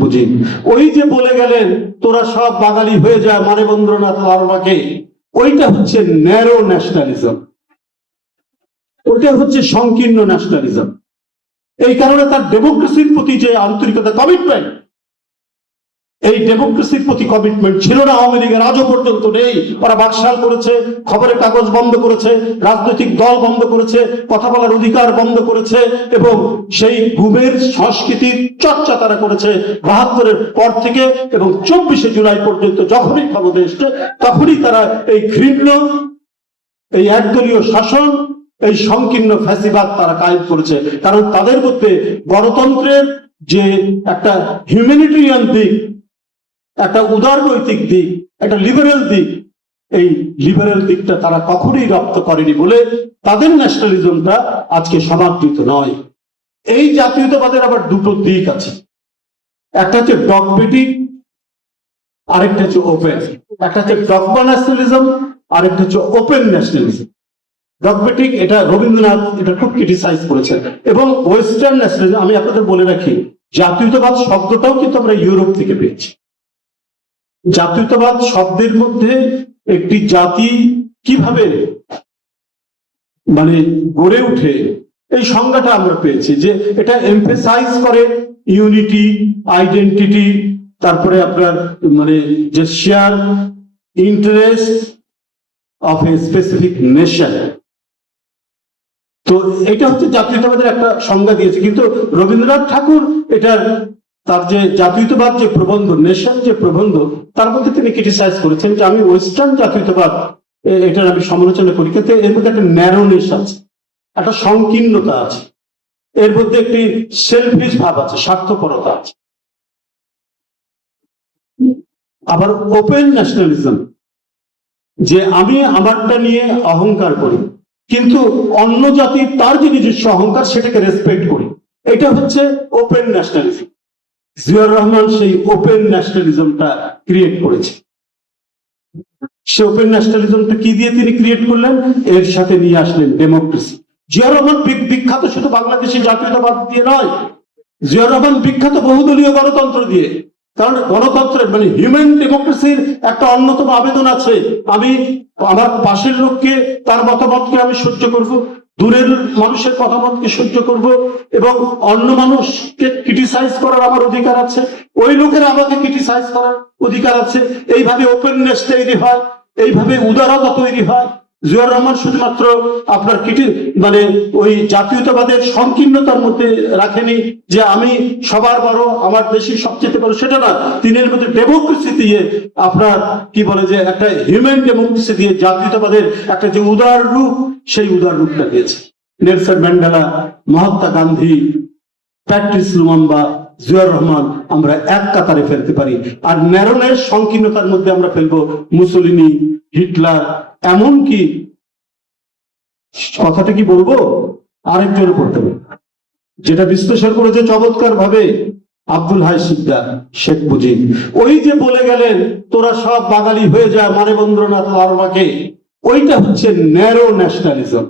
মুজিব ওই যে বলে গেলেন তোরা সব বাঙালি হয়ে যা মানবেন্দ্রনাথ লালমাকে, ওইটা হচ্ছে ন্যারো ন্যাশনালিজম, ওইটা হচ্ছে সংকীর্ণ ন্যাশনালিজম। এই কারণে তার ডেমোক্রেসির প্রতি যে আন্তরিকতা, কমিটমেন্ট, এই ডেমোক্রেসির প্রতি কমিটমেন্ট ছিল না আওয়ামী লীগের, আজও পর্যন্ত নেই। ওরা বাকশাল করেছে, খবরের কাগজ বন্ধ করেছে, রাজনৈতিক দল বন্ধ করেছে, কথা বলার অধিকার বন্ধ করেছে, এবং সেই গুমের সংস্কৃতির চর্চা তারা করেছে ৭২-এর পর থেকে, এবং ২৪শে জুলাই পর্যন্ত যখনই ক্ষমতা এসছে তখনই তারা এই ঘৃণ্য, এই একদলীয় শাসন, এই সংকীর্ণ ফ্যাসিবাদ তারা কায়েম করেছে। কারণ তাদের মধ্যে গণতন্ত্রের যে একটা হিউম্যানিটেরিয়ান দিক, একটা উদারনৈতিক দিক, একটা লিবারেল দিক, এই লিবারেল দিকটা তারা কখনোই রপ্ত করেনি বলে তাদের ন্যাশনালিজমটা আজকে সমাদৃত নয়। এই জাতীয়তাবাদের আবার দুটো দিক আছে, একটা হচ্ছে ডগমেটিক, আরেকটা হচ্ছে ওপেন। একটা হচ্ছে ডগমা ন্যাশনালিজম, আরেকটা হচ্ছে ওপেন ন্যাশনালিজম। ডগমেটিক, এটা রবীন্দ্রনাথ এটা খুব ক্রিটিসাইজ করেছেন। এবং ওয়েস্টার্ন ন্যাশনালিজম, আমি আপনাদের বলে রাখি, জাতীয়তাবাদ শব্দটাও কিন্তু আমরা ইউরোপ থেকে পেয়েছি। জাতীয়তাবাদ শব্দের মধ্যে একটি জাতি কিভাবে মানে গড়ে উঠে, এই সংজ্ঞাটা আমরা পেয়েছি, যে এটা এমফেসাইজ করে ইউনিটি, আইডেন্টিটি, তারপরে আপনার মানে যে share interest of a specific nation. তো এটা হচ্ছে জাতীয়তাবাদের একটা সংজ্ঞা দিয়েছে। কিন্তু রবীন্দ্রনাথ ঠাকুর এটার তার যে জাতীয়তাবাদ যে প্রবন্ধ, নেশন যে প্রবন্ধ, তার মধ্যে তিনি ক্রিটিসাইজ করেছেন যে আমি ওয়েস্টার্ন জাতীয়তাবাদ এটার আমি সমালোচনা করি, কিন্তু এর মধ্যে একটা ন্যারোনেস আছে, একটা সংকীর্ণতা আছে, এর মধ্যে একটি সেলফিশ ভাব আছে, স্বার্থপরতা আছে। আবার ওপেন ন্যাশনালিজম, যে আমি আমারটা নিয়ে অহংকার করি, কিন্তু অন্য জাতির তার যে নিজস্ব অহংকার সেটাকে রেসপেক্ট করি, এটা হচ্ছে ওপেন ন্যাশনালিজম। জিয়াউর রহমান সেই ওপেন ন্যাশনালিজমটা ক্রিয়েট করেছে। সে ওপেন ন্যাশনালিজমটা কি দিয়ে তিনি ক্রিয়েট করলেন? এর সাথে নিয়ে আসলেন ডেমোক্রেসি। জিয়াউর রহমান বিখ্যাত শুধু বাংলাদেশি জাতীয়তাবাদ দিয়ে নয়, জিয়াউর রহমান বিখ্যাত বহুদলীয় গণতন্ত্র দিয়ে। কারণ গণতন্ত্রের মানে হিউম্যান ডেমোক্রেসির একটা অন্যতম আবেদন আছে, আমি আমার পাশের লোককে তার মতামতকে আমি সহ্য করব, দূরের মানুষের মতামতকে সহ্য করব, এবং অন্য মানুষকে ক্রিটিসাইজ করার আমার অধিকার আছে, ওই লোকের আমাকে ক্রিটিসাইজ করার অধিকার আছে। এইভাবে ওপেননেস তৈরি হয়, এইভাবে উদারতা তৈরি হয়। জিয়াউর রহমান শুধুমাত্র আপনার মানে ওই জাতীয়তাবাদের সংকীর্ণতার মধ্যে রাখেনি যে আমি সবার বড়, আমার দেশই সবচেয়ে বড়, সেটা না। তিনি এর মধ্যে ডেমোক্রেসি দিয়ে, আপনার কি বলে যে একটা হিউম্যান ডেমোক্রেসি দিয়ে জাতীয়তাবাদের একটা যে উদার রূপ, সেই উদার রূপটা দিয়েছে। Nelson Mandela, Mahatma Gandhi, Patrice Lumumba, Ziaur Rahman আমরা এক কাতারে ফেলতে পারি। আর ন্যারোনেস, সংকীর্ণতার মধ্যে আমরা ফেলবো মুসোলিনি, হিটলার, এমনকি কথাটা কি বলবো আরেকজন করতে হবে, যেটা বিশ্লেষণ করেছে চমৎকার ভাবে আব্দুল হাই সিকদার, শেখ মুজিব ওই যে বলে গেলেন তোরা সব বাঙালি হয়ে যা মানবেন্দ্রনাথ লালমাকে, ওইটা হচ্ছে ন্যারো ন্যাশনালিজম,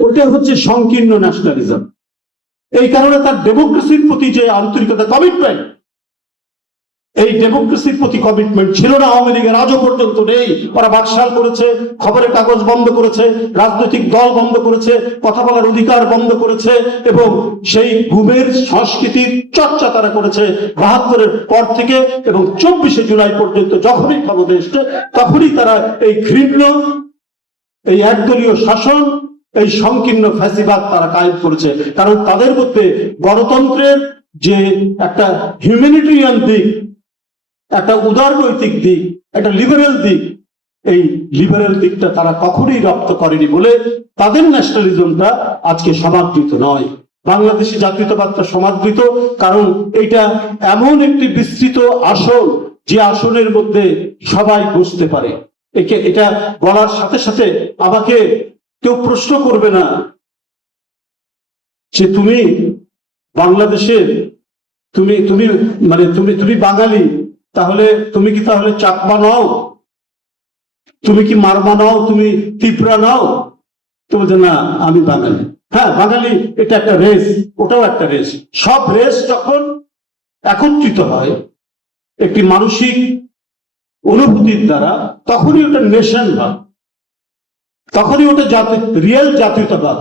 ওইটা হচ্ছে সংকীর্ণ ন্যাশনালিজম। এই কারণে তার ডেমোক্রেসির প্রতি যে আন্তরিকতা, কমিটমেন্ট, এই ডেমোক্রেসির প্রতি কমিটমেন্ট ছিল না আওয়ামী লীগের, আজও পর্যন্ত নেই। ওরা বাকশাল করেছে, খবরের কাগজ বন্ধ করেছে, রাজনৈতিক দল বন্ধ করেছে, কথা বলার অধিকার বন্ধ করেছে, এবং সেই গুমের সংস্কৃতির চর্চা তারা করেছে ৭২-এর পর থেকে, এবং ২৪শে জুলাই পর্যন্ত যখনই ক্ষমতা এসছে তখনই তারা এই ঘৃণ্য, এই একদলীয় শাসন, এই সংকীর্ণ ফ্যাসিবাদ তারা কায়েম করেছে। কারণ তাদের মধ্যে গণতন্ত্রের যে একটা হিউম্যানিটেরিয়ান দিক, একটা উদারনৈতিক দিক, একটা লিবারেল দিক, এই লিবারেল দিকটা তারা কখনোই রপ্ত করেনি বলে তাদের ন্যাশনালিজমটা আজকে সমাদৃত নয়। বাংলাদেশি জাতীয়তাবাদটা সমাদৃত, কারণ এটা এমন একটি বিস্তৃত আসন, যে আসনের মধ্যে সবাই বসতে পারে। এটা বলার সাথে সাথে আমাকে কেউ প্রশ্ন করবে না যে তুমি বাংলাদেশের, তুমি মানে তুমি বাঙালি, তাহলে তুমি কি তাহলে চাকমা নাও, তুমি কি মারমা নাও, তুমি তিপ্রা নাও? তো বলছে না আমি বাঙালি। হ্যাঁ বাঙালি এটা একটা রেস, ওটাও একটা রেস। সব রেস যখন একত্রিত হয় একটি মানসিক অনুভূতির দ্বারা, তখনই ওটা নেশন ভাব, তখনই ওটা রিয়েল জাতীয়তাবাদ।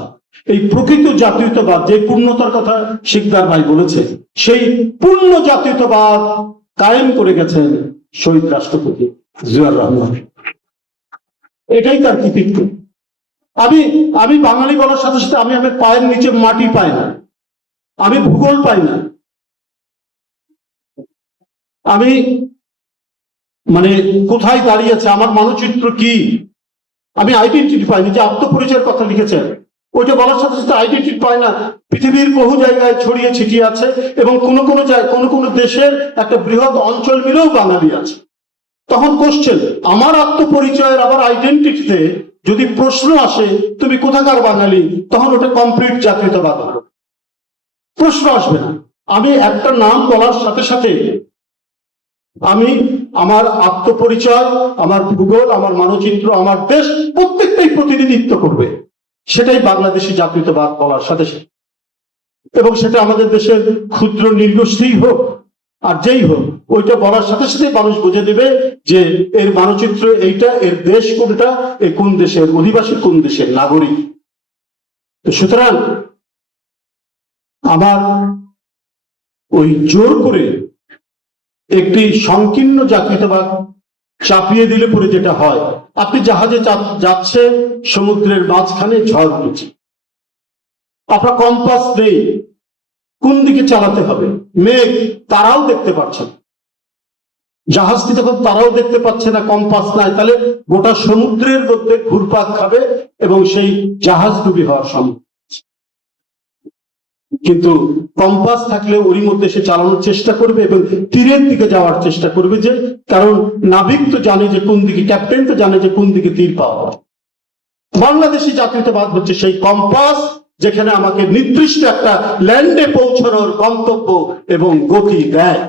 এই প্রকৃত জাতীয়তাবাদ, যে পূর্ণতার কথা শিকদার ভাই বলেছে, সেই পূর্ণ জাতীয়তাবাদ কায়েম করে গেছেন শহীদ রাষ্ট্রপতি জিয়াউর রহমান। এটাই তার কৃতিত্ব। আমি বাঙালি বলার সাথে সাথে আমি আমার পায়ের নিচে মাটি পাই না, আমি ভূগোল পাই না, আমি মানে কোথায় দাঁড়িয়েছে, আমার মানচিত্র কি, আমি আইডেন্টিটি পাইনি। যে আত্মপরিচয়ের কথা লিখেছেন, ওইটা বলার সাথে সাথে আইডেন্টিটি পায় না। পৃথিবীর বহু জায়গায় ছড়িয়ে ছিটিয়ে আছে এবং কোনো দেশের একটা বৃহৎ অঞ্চল মিলেও বাঙালি আছে। তখন কোশ্চেন, আমার আত্মপরিচয়ের আবার আইডেন্টিটিতে যদি প্রশ্ন আসে তুমি কোথাকার বাঙালি, তখন ওটা কমপ্লিট জাতীয়তাবাদ হলো, প্রশ্ন আসবে না। আমি একটা নাম বলার সাথে সাথে আমি আমার আত্মপরিচয়, আমার ভূগোল, আমার মানচিত্র, আমার দেশ প্রত্যেকটাই প্রতিনিধিত্ব করবে। সেটাই বাংলাদেশি জাতীয়তাবাদ বলার সাথে সাথে, এবং সেটা আমাদের দেশের ক্ষুদ্র নৃগোষ্ঠী হোক আর যেই হোক, ওইটা বলার সাথে সাথে মানুষ বুঝে দেবে যে এর মানচিত্র এইটা, এর দেশ কোনটা, এ কোন দেশের অধিবাসী, কোন দেশের নাগরিক। সুতরাং আমার ওই জোর করে একটি সংকীর্ণ জাতীয়তাবাদ চাপিয়ে দিলে পরে যেটা হয়, আপনি জাহাজে যাচ্ছে, সমুদ্রের মাঝখানে ঝড় উঠেছে, আপনার কম্পাস নেই, কোন দিকে চালাতে হবে, মেঘ, তারাও দেখতে পাচ্ছেন, জাহাজটি তখন তারাও দেখতে পাচ্ছে না, কম্পাস নাই, তাহলে গোটা সমুদ্রের মধ্যে ঘুরপাক খাবে এবং সেই জাহাজ ডুবি হওয়ার সম্ভব। কিন্তু কম্পাস থাকলে ওরই মধ্যে সে চালানোর চেষ্টা করবে এবং তীরের দিকে যাওয়ার চেষ্টা করবে, যে কারণ নাবিক তো জানে যে কোন দিকে, ক্যাপ্টেন তো জানে যে কোন দিকে তীর পাওয়া। বাংলাদেশি জাতীয়তাবাদ হচ্ছে সেই কম্পাস, যেখানে আমাকে নির্দিষ্ট একটা ল্যান্ডে পৌঁছানোর গন্তব্য এবং গতি দেয়।